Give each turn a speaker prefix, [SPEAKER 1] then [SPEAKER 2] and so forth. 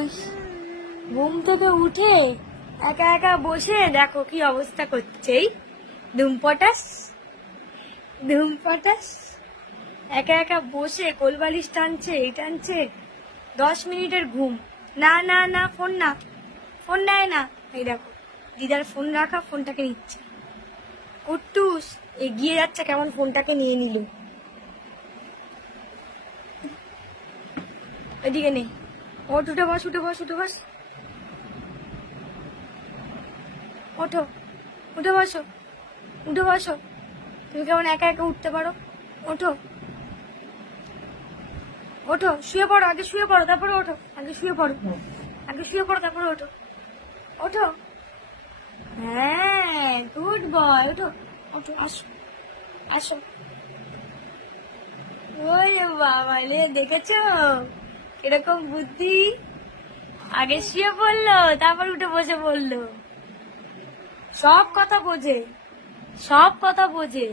[SPEAKER 1] কুট্টুস ঘুম থেকে উঠে একা একা বসে দেখো কি অবস্থা করছে, এই ধুমপটাস একা একা বসে কোলবালিশ টানছে, এই টানছে, দশ মিনিটের ঘুম। না না না, ফোন না, ফোন নেয় না। এই দেখো, দিদার ফোন রাখা, ফোনটাকে নিচ্ছে। কুট্টুস, এগিয়ে যাচ্ছে, কেমন ফোনটাকে নিয়ে নিল। এদিকে নেই ওঠ উঠে বস উঠে বস উঠে বস। ওঠো, উঠে বসো উঠে বসো। তুমি কেমন একা একা উঠতে পারো? ওঠো। ওঠো, শুয়ে পড়ো, আগে শুয়ে পড়ো, তারপরে ওঠো। আগে শুয়ে পড়ো। আগে শুয়ে পড়ো, তারপরে ওঠো। ওঠো। হ্যাঁ গুড বয়, ওঠো। ওঠো, আসো আসো। ওই বাবা দেখেছ? এরকম বুদ্ধি আগে শুয়ে পড়ল, তারপর উঠে বসে পড়ল। সব কথা বোঝে, সব কথা বোঝে।